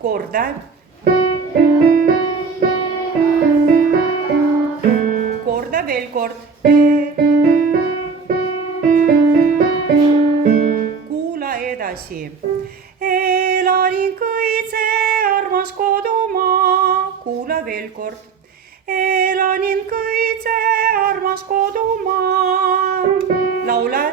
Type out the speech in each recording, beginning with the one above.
korda. Korda veel kord. Kuula edasi. Elanin kõitse armas kodumaa. Kuula veel kord. Elanin kõitse armas kodumaa. Laula.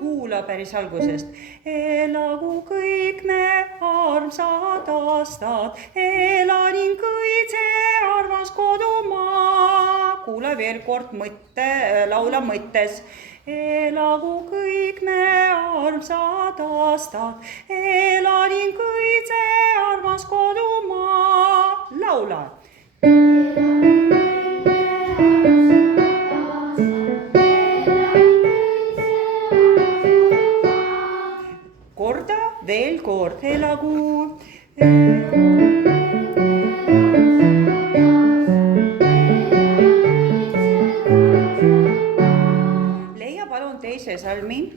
Kuula päris algusest. Elagu kõik me armsad aastad. Elanin kõitse armas kodumaa. Kuula veel kord laula mõttes. Elagu kõik me armsad aastad. Elanin kõitse armas kodumaa. Laula. Korda veel kord. Elagu. Leia palun teise salmi.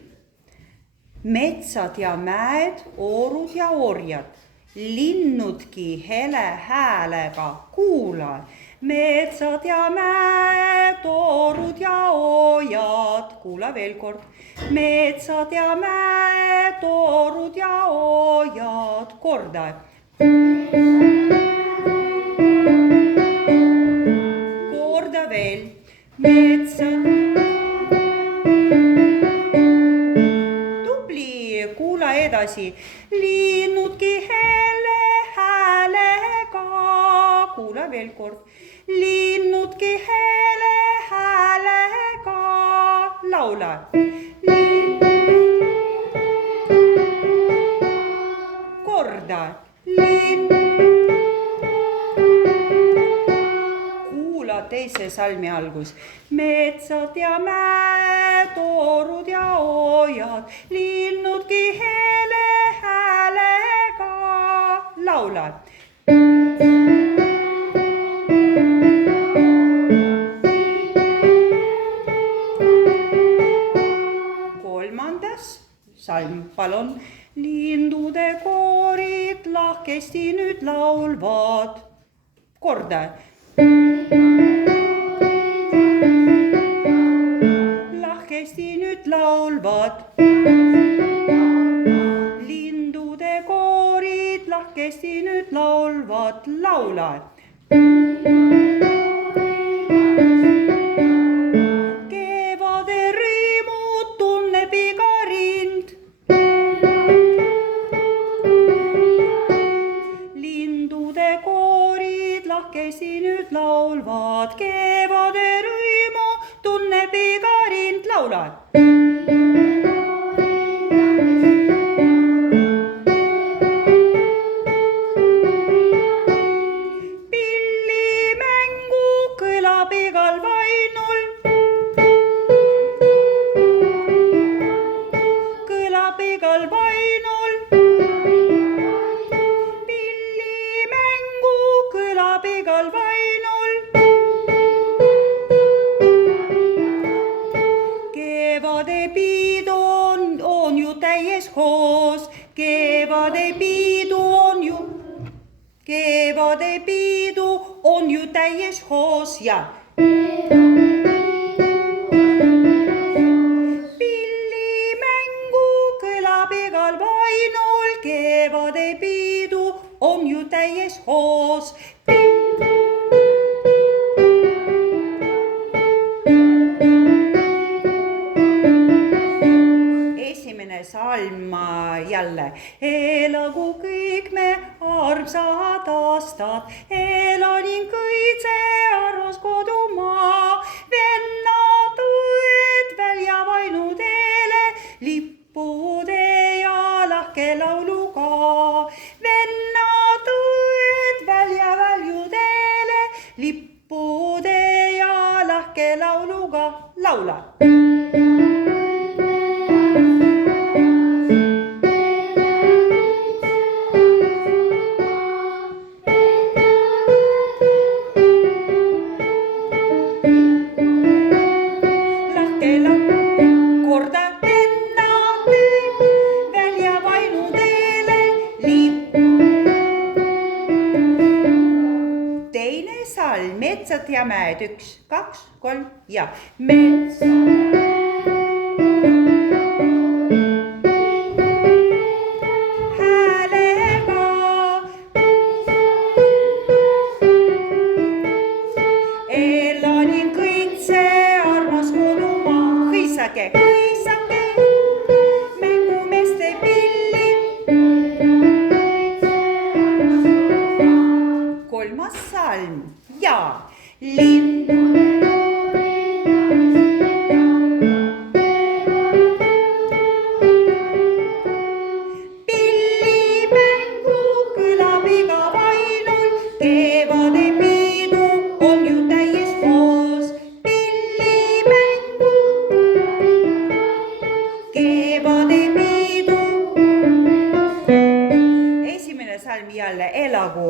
Metsad ja mäed, oorud ja orjad, linnudki hele häälega kuula. Metsad ja mäed, oorud ja oojad. Kuula veel kord. Metsad ja mäed, oorud ja oojad. Korda. Korda veel. Metsad. Tubli, kuula edasi. Linnudki hele häälega. Kuula veel kord. Linnudki hele häälega. Laula. Korda. Kuula teise salmi algus. Metsad ja mäed, oorud ja oojad, linnudki hele häälega. Laula. Kolmandas salm, palun. Lindude koorid lahkesti nüüd laulvad. Korda. Lahkesti nüüd laulvad. Lindude koorid lahkesti nüüd laulvad. Laula. Kevade rõimud tunneb iga rind. Lindude koorid lahkesti nüüd laulvad. Kevade rõimu tunneb iga rind. Laula. Pillimängu kõlab igal vainul. Kõlab igal vainul. Pillimängu kõlab igal vainul. Kevade piidu on ju täies hoos. Kevade piidu on ju täies hoos ja pillimängu kõlab igal vainul. Kevade piidu on ju täies hoos. Esimene salm jälle. Elagu kõik me armsad aastad. Elanin kõitse armas kodumaa. Vennad õed välja vainu teele, lippude ja lahke lauluga. Vennad õed välja välju teele, lippude ja lahke lauluga. Laula. salm, metsad ja mäed, 1, 2, 3 ja metsad. Elanin kõitse armas kodumaa, hõisake, hõisake, mängumeeste pillid. Kolmas salm ja lindude pillimängu kõlab iga vainul, kevade piidu on ju täies hoos. Pillimängu kevade piidu. Esimene salm jälle elagu.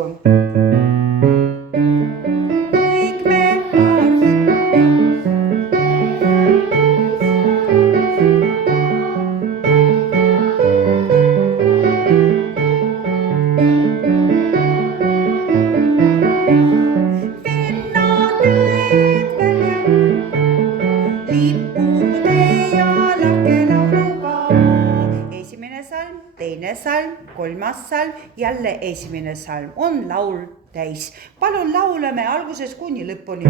Esimene salm, teine salm, kolmas salm, jälle esimene salm on laul täis. Palun laulame alguses kuni lõpuni.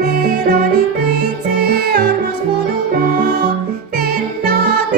Elanin kõitse armas kodumaa, vennad